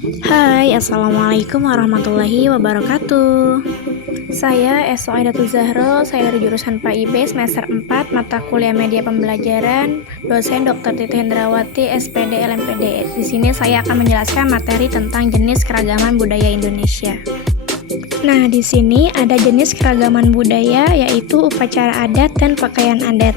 Hai, Assalamualaikum warahmatullahi wabarakatuh. Saya Eso Aidatul Zahro, saya dari jurusan PAIB semester 4, mata kuliah media pembelajaran, dosen Dr. Titi Hendrawati, SPD LMPD. Di sini saya akan menjelaskan materi tentang jenis keragaman budaya Indonesia. Nah, di sini ada jenis keragaman budaya, yaitu upacara adat dan pakaian adat.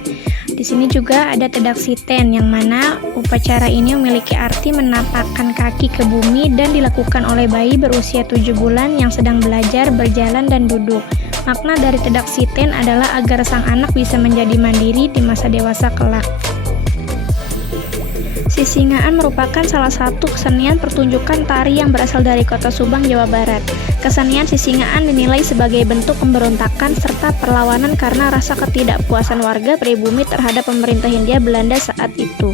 Di sini juga ada tedak siten, yang mana upacara ini memiliki arti menapakkan kaki ke bumi dan dilakukan oleh bayi berusia 7 bulan yang sedang belajar berjalan dan duduk. Makna dari tedak siten adalah agar sang anak bisa menjadi mandiri di masa dewasa kelak. Sisingaan merupakan salah satu kesenian pertunjukan tari yang berasal dari kota Subang, Jawa Barat. Kesenian sisingaan dinilai sebagai bentuk pemberontakan serta perlawanan karena rasa ketidakpuasan warga pribumi terhadap pemerintah Hindia Belanda saat itu.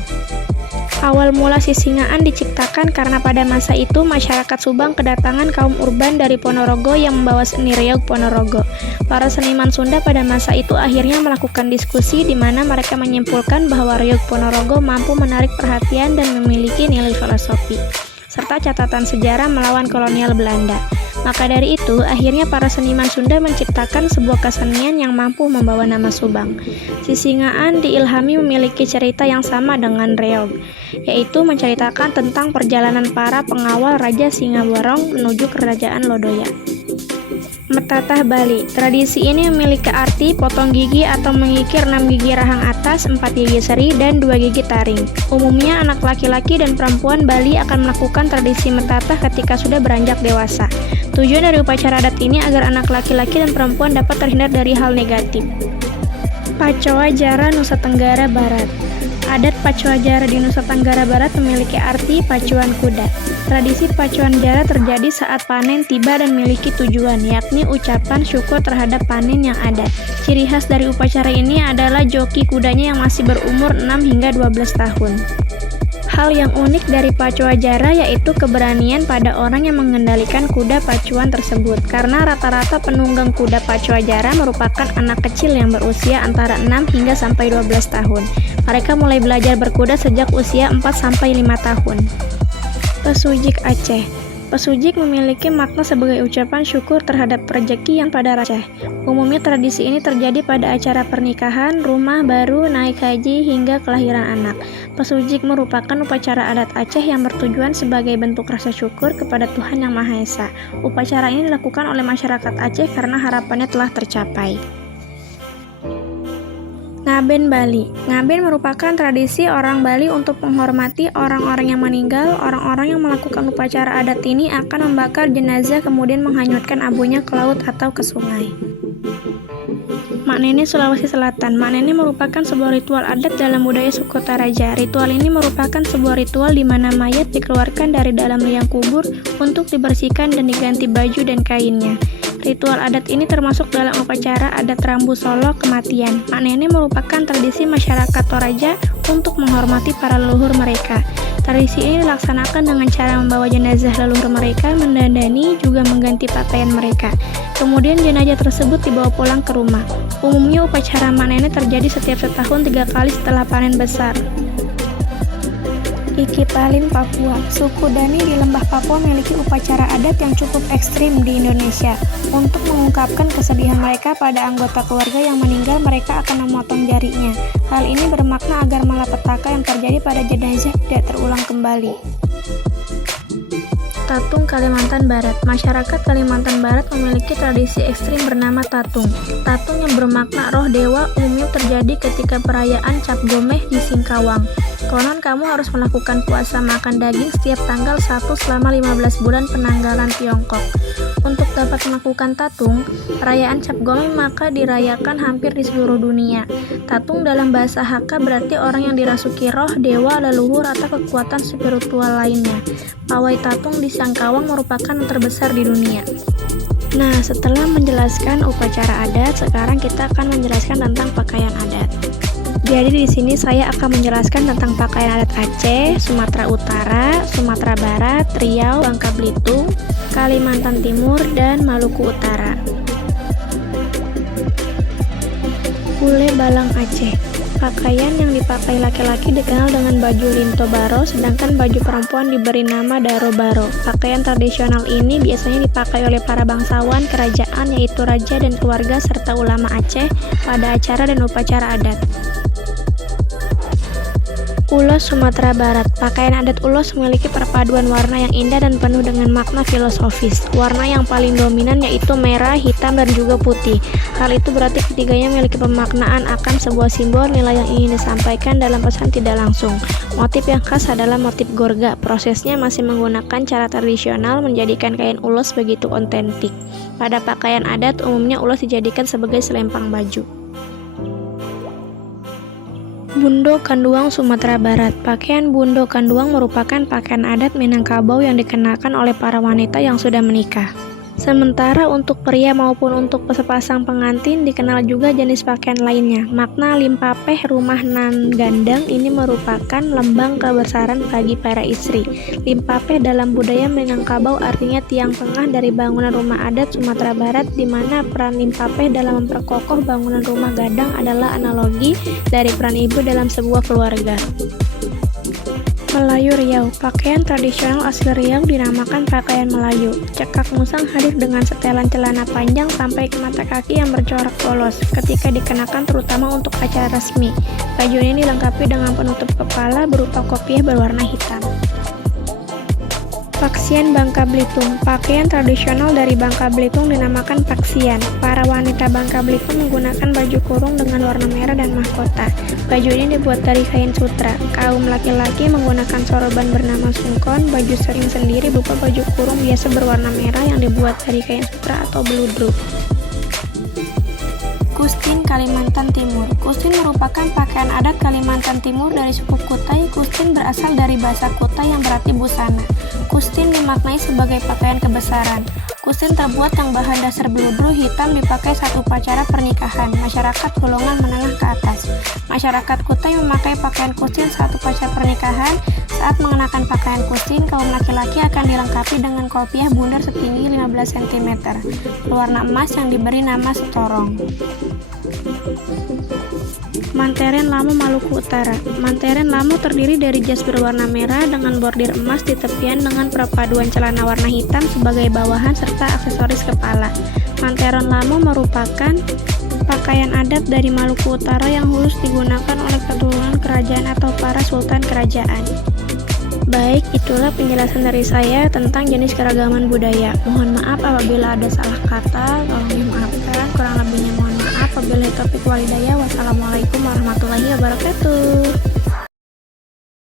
Awal mula sisingaan diciptakan karena pada masa itu masyarakat Subang kedatangan kaum urban dari Ponorogo yang membawa seni reog Ponorogo. Para seniman Sunda pada masa itu akhirnya melakukan diskusi di mana mereka menyimpulkan bahwa reog Ponorogo mampu menarik perhatian dan memiliki nilai filosofi, serta catatan sejarah melawan kolonial Belanda. Maka dari itu, akhirnya para seniman Sunda menciptakan sebuah kesenian yang mampu membawa nama Subang. Sisingaan diilhami memiliki cerita yang sama dengan reog, yaitu menceritakan tentang perjalanan para pengawal Raja Singaborong menuju Kerajaan Lodaya. Metatah Bali. Tradisi ini memiliki arti potong gigi atau mengikir 6 gigi rahang atas, 4 gigi seri, dan 2 gigi taring. Umumnya anak laki-laki dan perempuan Bali akan melakukan tradisi metatah ketika sudah beranjak dewasa. Tujuan dari upacara adat ini agar anak laki-laki dan perempuan dapat terhindar dari hal negatif. Pacoa Jara, Nusa Tenggara Barat. Adat Pacoa Jara di Nusa Tenggara Barat memiliki arti pacuan kuda. Tradisi pacuan jara terjadi saat panen tiba dan memiliki tujuan, yakni ucapan syukur terhadap panen yang ada. Ciri khas dari upacara ini adalah joki kudanya yang masih berumur 6 hingga 12 tahun. Hal yang unik dari pacoa jara yaitu keberanian pada orang yang mengendalikan kuda pacuan tersebut, karena rata-rata penunggang kuda pacoa jara merupakan anak kecil yang berusia antara 6 hingga sampai 12 tahun. Mereka mulai belajar berkuda sejak usia 4 sampai 5 tahun. Pesujik Aceh. Pesujik memiliki makna sebagai ucapan syukur terhadap rezeki yang pada Aceh. Umumnya tradisi ini terjadi pada acara pernikahan, rumah baru, naik haji, hingga kelahiran anak. Pesujik merupakan upacara adat Aceh yang bertujuan sebagai bentuk rasa syukur kepada Tuhan Yang Maha Esa. Upacara ini dilakukan oleh masyarakat Aceh karena harapannya telah tercapai. Ngaben Bali. Ngaben merupakan tradisi orang Bali untuk menghormati orang-orang yang meninggal. Orang-orang yang melakukan upacara adat ini akan membakar jenazah kemudian menghanyutkan abunya ke laut atau ke sungai. Maknene Sulawesi Selatan. Maknene merupakan sebuah ritual adat dalam budaya suku Toraja. Ritual ini merupakan sebuah ritual di mana mayat dikeluarkan dari dalam liang kubur untuk dibersihkan dan diganti baju dan kainnya. Ritual adat ini termasuk dalam upacara adat Rambu Solo kematian. Maknene merupakan tradisi masyarakat Toraja untuk menghormati para leluhur mereka. Tradisi ini dilaksanakan dengan cara membawa jenazah leluhur mereka, mendandani, juga mengganti pakaian mereka. Kemudian jenazah tersebut dibawa pulang ke rumah. Umumnya upacara maknene terjadi setiap setahun 3 kali setelah panen besar. Ikipalim Papua. Suku Dani di Lembah Papua memiliki upacara adat yang cukup ekstrim di Indonesia. Untuk mengungkapkan kesedihan mereka pada anggota keluarga yang meninggal, mereka akan memotong jarinya. Hal ini bermakna agar malapetaka yang terjadi pada jenazah tidak terulang kembali. Tatung Kalimantan Barat. Masyarakat Kalimantan Barat memiliki tradisi ekstrim bernama tatung. Tatung yang bermakna roh dewa umumnya terjadi ketika perayaan Cap Gomeh di Singkawang. Konon kamu harus melakukan puasa makan daging setiap tanggal 1 selama 15 bulan penanggalan Tiongkok. Untuk dapat melakukan tatung, perayaan Cap Gomeh maka dirayakan hampir di seluruh dunia. Tatung dalam bahasa Hakka berarti orang yang dirasuki roh, dewa, leluhur, atau kekuatan spiritual lainnya. Pawai tatung di Singkawang merupakan yang terbesar di dunia. Nah, setelah menjelaskan upacara adat, sekarang kita akan menjelaskan tentang pakaian adat. Jadi di sini saya akan menjelaskan tentang pakaian adat Aceh, Sumatera Utara, Sumatera Barat, Riau, Bangka Belitung, Kalimantan Timur, dan Maluku Utara. Bule Balang Aceh. Pakaian yang dipakai laki-laki dikenal dengan baju linto baro, sedangkan baju perempuan diberi nama daro baro. Pakaian tradisional ini biasanya dipakai oleh para bangsawan kerajaan, yaitu raja dan keluarga serta ulama Aceh pada acara dan upacara adat. Ulos Sumatera Barat. Pakaian adat ulos memiliki perpaduan warna yang indah dan penuh dengan makna filosofis. Warna yang paling dominan yaitu merah, hitam, dan juga putih. Hal itu berarti ketiganya memiliki pemaknaan akan sebuah simbol nilai yang ingin disampaikan dalam pesan tidak langsung. Motif yang khas adalah motif gorga. Prosesnya masih menggunakan cara tradisional menjadikan kain ulos begitu otentik. Pada pakaian adat, umumnya ulos dijadikan sebagai selempang baju. Bundo Kanduang Sumatera Barat. Pakaian bundo kanduang merupakan pakaian adat Minangkabau yang dikenakan oleh para wanita yang sudah menikah. Sementara untuk pria maupun untuk sepasang pengantin dikenal juga jenis pakaian lainnya. Makna limpapeh rumah nan gandang ini merupakan lambang kebesaran bagi para istri. Limpapeh dalam budaya Minangkabau artinya tiang tengah dari bangunan rumah adat Sumatera Barat, di mana peran limpapeh dalam memperkokoh bangunan rumah gadang adalah analogi dari peran ibu dalam sebuah keluarga. Melayu Riau. Pakaian tradisional asli Riau dinamakan pakaian Melayu. Cekak musang hadir dengan setelan celana panjang sampai ke mata kaki yang bercorak polos ketika dikenakan terutama untuk acara resmi. Baju ini dilengkapi dengan penutup kepala berupa kopiah berwarna hitam. Paksian Bangka Belitung. Pakaian tradisional dari Bangka Belitung dinamakan paksian. Para wanita Bangka Belitung menggunakan baju kurung dengan warna merah dan mahkota. Baju ini dibuat dari kain sutra. Kaum laki-laki menggunakan soroban bernama sungkon. Baju sering sendiri berupa baju kurung biasa berwarna merah yang dibuat dari kain sutra atau beludru. Kustin Kalimantan Timur. Kustin merupakan pakaian adat Kalimantan Timur dari suku Kutai. Kustin berasal dari bahasa Kutai yang berarti busana. Kustin dimaknai sebagai pakaian kebesaran. Kustin terbuat yang bahan dasar beludru hitam dipakai saat upacara pernikahan masyarakat golongan menengah ke atas. Masyarakat Kutai memakai pakaian kustin saat upacara pernikahan. Saat mengenakan pakaian kustin, kaum laki-laki akan dilengkapi dengan kopiah bundar setinggi 15 cm berwarna emas yang diberi nama setorong. Manteren Lamu Maluku Utara. Manteren Lamu terdiri dari jas berwarna merah dengan bordir emas di tepian dengan perpaduan celana warna hitam sebagai bawahan serta aksesoris kepala. Manteren Lamu merupakan pakaian adat dari Maluku Utara yang khusus digunakan oleh keturunan kerajaan atau para sultan kerajaan. Baik, itulah penjelasan dari saya tentang jenis keragaman budaya. Mohon maaf apabila ada salah kata, tolong dimaafkan. Kurang lebihnya mohon maaf. Wabillahi taufiq wal hidayah. Wassalamualaikum warahmatullahi wabarakatuh.